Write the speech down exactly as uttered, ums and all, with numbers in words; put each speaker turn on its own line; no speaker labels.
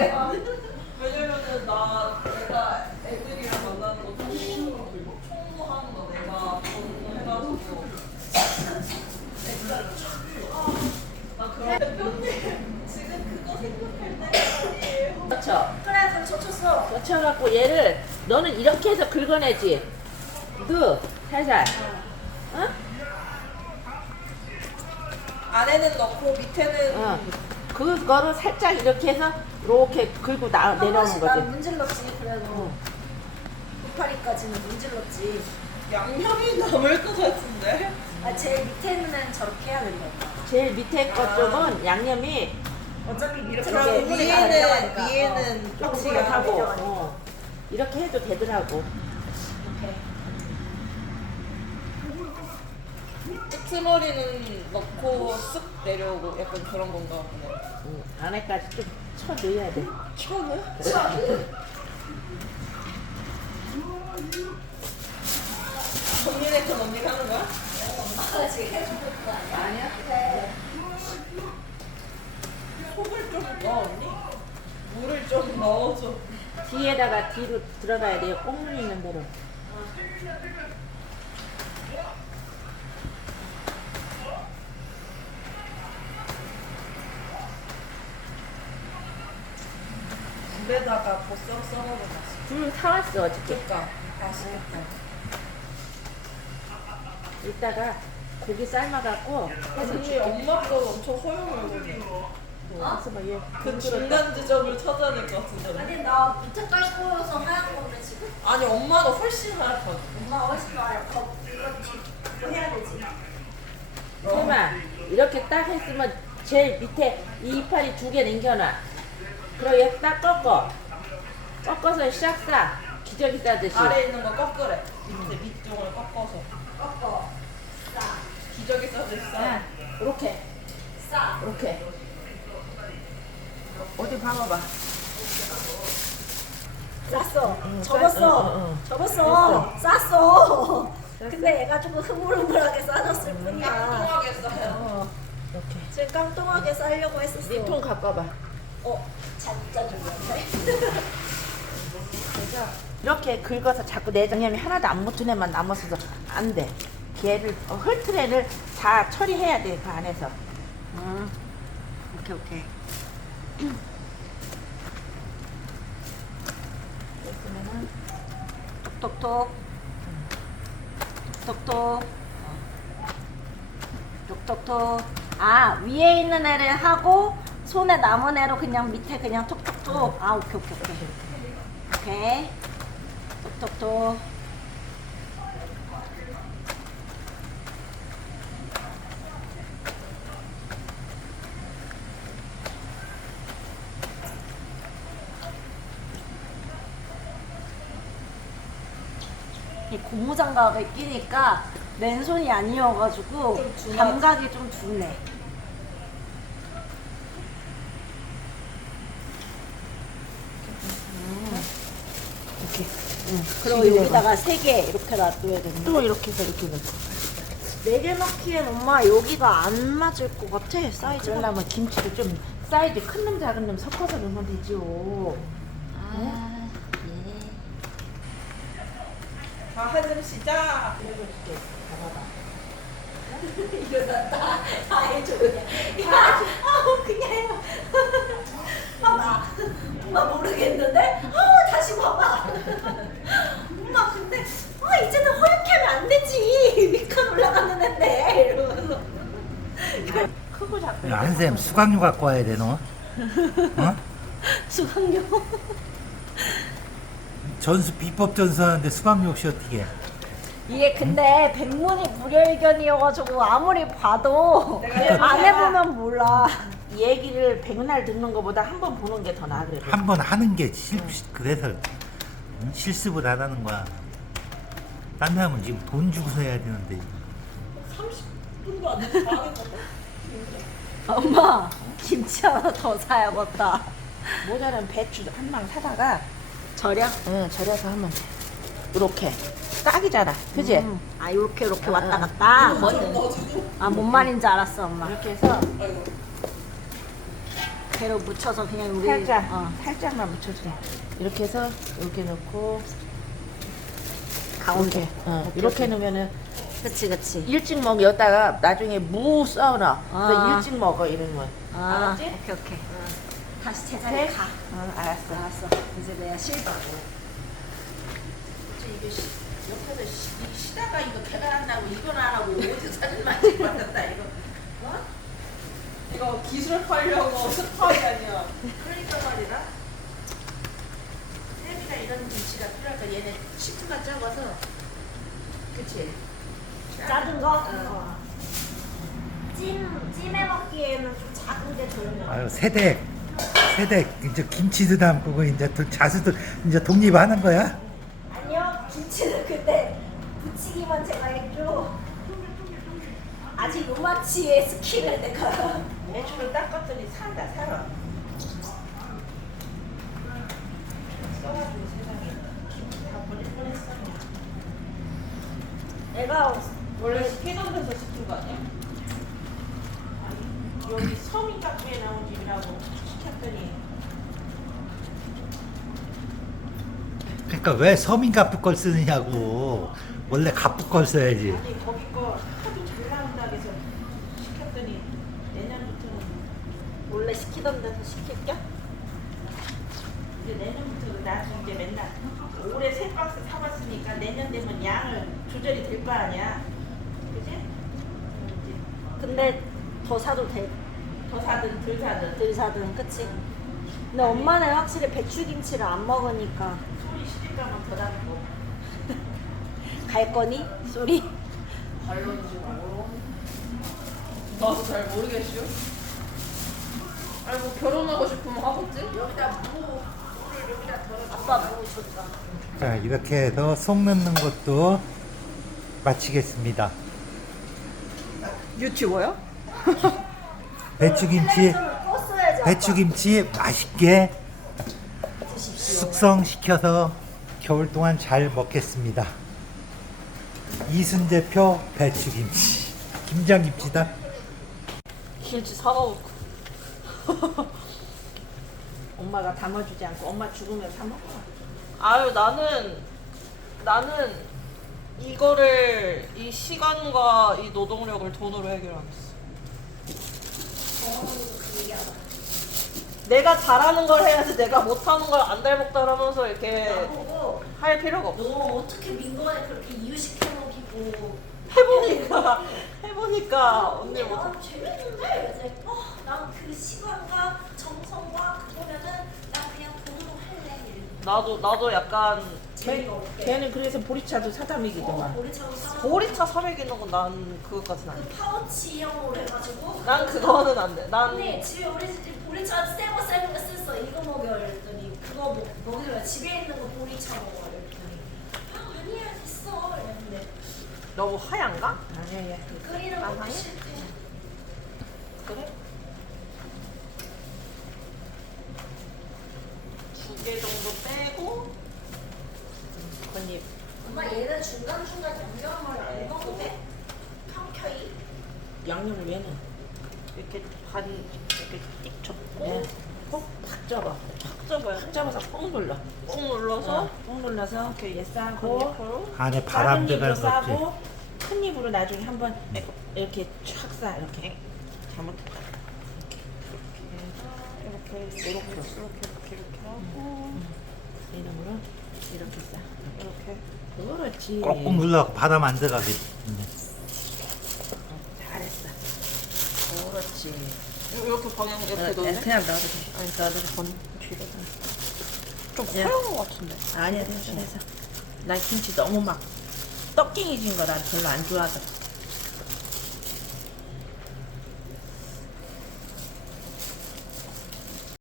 왜냐면은 나 내가 애들이랑 만나는 거 총- 총무하는 거 내가 해가지고 나 그런 대표님 지금 그거 생각할 때 아니에요.
그렇죠.
그래 그럼 젖혔어.
젖혀갖고 얘를 너는 이렇게 해서 긁어내지. 그 살살. 어?
안에는 넣고 밑에는
어. 그거를 살짝 이렇게 해서 이렇게 긁고 나,
한
내려오는
번씩 난
거지.
문질렀지. 그래도
어.
이파리까지는 문질렀지.
양념이 남을 것 같은데.
아 제일 밑에 있는 애는 저렇게 해야 된다.
제일 밑에 것
아.
쪽은 양념이
어차피 밑에
그럼
이제
부분이 다 내려가니까.
위에는 위에는
조금
같이
부분이 다
하고
내려가니까.
어. 이렇게 해도 되더라고.
이렇게.
쑥스머리는 넣고 쓱 내려오고 약간 그런 건가 보네.
응. 안에까지 좀 쳐 넣어야 돼.
천은? 정리네턴 언니가 하는 거야?
엄마가 지금 해주는 거 아니야?
아니야?
그래.
속을 좀 넣어 언니? 물을 좀 넣어줘.
뒤에다가 뒤로 들어가야 돼요. 꽁물 있는 대로.
물에다가 보쌈 써먹으면 맛있어.
굴 사왔어 어저께.
그러니까 맛있겠다.
이따가 고기 삶아갖고 해서
언니
줄게.
엄마도 엄청 허용을
그래서 막 얘.
그 중간 지점을 찾아야 될 것 같은데.
아니 나 밑에까지 보여서 하얀 건데 지금?
아니 엄마는 훨씬 하얗거든.
엄마가 훨씬 나아요. 더 이거 이거 해야 되지.
설마 이렇게 딱 했으면 제일 밑에 이 이파리 두 개 남겨놔. 그리고 얘 딱 꺾어. 꺾어서 샥 싸. 기저귀 싸듯이.
아래 있는 거 꺾으래. 밑에 밑쪽을 꺾어서.
꺾어. 싸.
기저귀 싸듯이 싸.
이렇게.
싸.
이렇게. 어디 봐봐봐.
쌌어.
응,
접었어.
쌌- 응, 응, 응.
접었어. 쌌어. 근데 얘가 조금 흐물흐물하게 싸졌을 뿐이야.
뚱뚱하게 싸요.
어. 이렇게.
지금 깡통하게 싸려고 했었어.
밑통 갖고 와봐.
어, 진짜 졸렸네.
그래서 이렇게 긁어서 자꾸 내장염이 하나도 안 붙은 애만 남았어서 안 돼. 걔를 어, 훑은 애를 다 처리해야 돼. 그 안에서.
음. 오케이 오케이.
그랬으면은
톡톡톡. 톡톡톡. 톡톡톡. 아 위에 있는 애를 하고 손에 남은 애로 그냥 밑에 그냥 톡톡톡. 아 오케이 오케이 오케이. 오케이. 톡톡톡. 이 고무장갑을 끼니까 맨손이 아니어가지고
좀 둔하지.
감각이 좀 둔해.
이렇게.
그리고 여기다가 세 개 이렇게 놔둬야 되는데.
또 이렇게 해서 이렇게 넣고.
네 개 넣기엔 엄마 여기가 안 맞을 것 같아 사이즈가.
그러려면 김치를 좀 사이즈 큰 놈 작은 놈 섞어서 넣으면 되죠.
아, 예.
자, 한점 시작.
이렇게 잡아봐.
이러다 다 해줘 그냥. 야, 아우 그냥 해봐. 봐봐. 엄마 모르겠는데? 아우 다시 봐봐. 엄마 근데 아 이제는 허옇게 하면 안 되지. 밑간 올라가는 앤데 이러면서.
크고 작고.
야, 한샘 수강료 갖고 와야 돼 너. 어?
수강료.
전수 비법 전수하는데 수강료 없이 어떻게 해?
이게 근데 백문이 불여일견이어가지고 아무리 봐도 안 해보면 몰라.
얘기를 백날 듣는 것보다 한 번 보는 게 더 나아 그래.
한 번 하는 게 실, 그래서 응? 실습을 안 하는 거야. 딴 사람은 지금 돈 주고서 해야 되는데.
삼십 분도 안 돼서 다 하는 건데.
엄마 김치 하나 더 사야겠다.
모자란 배추 한 망 사다가
절약?
응 절여서 하면 돼. 이렇게 딱이잖아, 그지?
음. 아 이렇게 이렇게 왔다
아,
갔다.
좀 넣어주고.
아 뭔 말인지 알았어 엄마.
이렇게 해서
아이고.
배로 묻혀서 그냥 우리
살짝,
어,
살짝만 묻혀주래. 이렇게 해서 이렇게 넣고
가운데.
이렇게, 어,
오케이,
이렇게
오케이.
넣으면은
그치 그치.
일찍 먹였다가 나중에 무 썰어.
아.
그래서 일찍 먹어 이런 거.
아,
알았지?
오케이 오케이. 다시 제자리에
오케이?
가.
응, 알았어.
알았어. 이제 내가 실다.
이게 시, 옆에서 시, 이 시다가 이거 개발한다고 이건 안 하고 어디 사진만 찍고 왔다 이거. 어?
이거 기술 팔려고 스파이 아니야.
그러니까 말이다. 햄이나 이런 김치가 필요할까 얘네 식구가 작아서. 그치?
작은 거?
어.
찜, 찜해 먹기에는 좀 작은 게 좋은 거.
아유 세댁 세댁 이제 김치도 담그고 이제 또 자수도 이제 독립하는 거야?
아니요, 김치는 그때 부치기만 제가 했죠. 아직 요마치의 스킬을 내가.
매출을 닦았더니 산다 살아. 써가지고 세상에 김치 다 버릴 뻔했어.
내가
원래 시키던 데서 시킨 거 아니야?
여기 서민 카페에 나온 집이라고 시켰더니
그러니까 왜 서민 갑부 걸 쓰느냐고. 원래 갑부 걸 써야지.
아니 거기 거 하도 잘 나온다 그래서 시켰더니 내년부터는
원래 시키던 데서 시킬게.
이제 내년부터는 나도 이제 맨날 올해 세 박스 사봤으니까 내년 되면 양을 조절이 될 거 아니야. 그지? 이제
근데 더 사도 돼.
더 사든 덜 사든
들 사든 그치? 근데 엄마는 확실히 배추김치를 안 먹으니까
소리 시집 가면 더 담고
갈 거니? 소리?
발론지 뭐. 나도 잘 모르겠슈. 아니 뭐 결혼하고 싶으면 하겠지?
여기다 무 물을 여기다 덜어
아빠 너무 좋다.
자 이렇게 해서 속 넣는 것도 마치겠습니다.
유튜버요?
배추김치
껐어야지. 아빠.
배추김치 맛있게
드십시오.
숙성시켜서 겨울 동안 잘 먹겠습니다. 이순재표 배추김치 김장김치다.
김치 사먹고.
엄마가 담아주지 않고 엄마 죽으면 사 먹어.
아유 나는 나는 이거를 이 시간과 이 노동력을 돈으로 해결하겠어. 내가 잘하는 걸 해야지 내가 못하는 걸 안달복달하면서 이렇게
나보고
할 필요가 없어.
너 어떻게 민건에 그렇게 이유식 해먹이고
해보니까 해보니까 언니
언니
못.
아, 재밌는데? 이제 어, 난그 시간과 정성과 그거면은 난 그냥 돈으로 할래. 이러고.
나도 나도 약간
재미가 없게.
걔는 그래서 보리차도
어,
사담이기더만.
보리차로 사.
보리차 사먹이는 건 난 그것까지는 안 돼.
그 파우치형으로 해가지고.
난 그거는 안 돼. 난
언니 집에 우리 집 보리차 새거 새거 썼어. 이거 먹여 이랬더니 그거 먹 먹으면 집에 있는 거 보리차 먹어 이랬더니 아 아니야 됐어 이랬는데
너무 하얀가?
아니야, 야.
끓이는 거
아니야?
싫대.
그래? 두 개 정도 빼고
언니
엄마 얘는 중간 중간 양념을 넣어도 돼? 평켜이.
양념을 왜 넣어?
이렇게 반 이렇게 띡 접고
네. 콕탁 접어.
탁 접어야 돼.
탁 접어서 콕 눌러.
꾹 눌러서
어, 콕 눌러서 이렇게 얘 싸고
건잎으로
안에 바람
작은 입으로
들어가는 거
싸고
없지.
큰 입으로 나중에 한번 이렇게 촥 싸 이렇게.
잘못했다. 이렇게 해서 이렇게 이렇게 이렇게 이렇게 이렇게 하고
이름으로 이렇게 싸.
이렇게
그렇지.
꾹꾹 눌러 바람 안 들어가게.
잘했어. 그렇지.
이렇게 방향 이렇게
어,
넣네.
그냥 넣어도 돼.
아니 나는 건 뒤로 좀
예.
하얀 것 같은데.
아니야, 됐어, 됐어. 난 김치 너무 막 떡갱이진 거 난 별로 안 좋아하거든.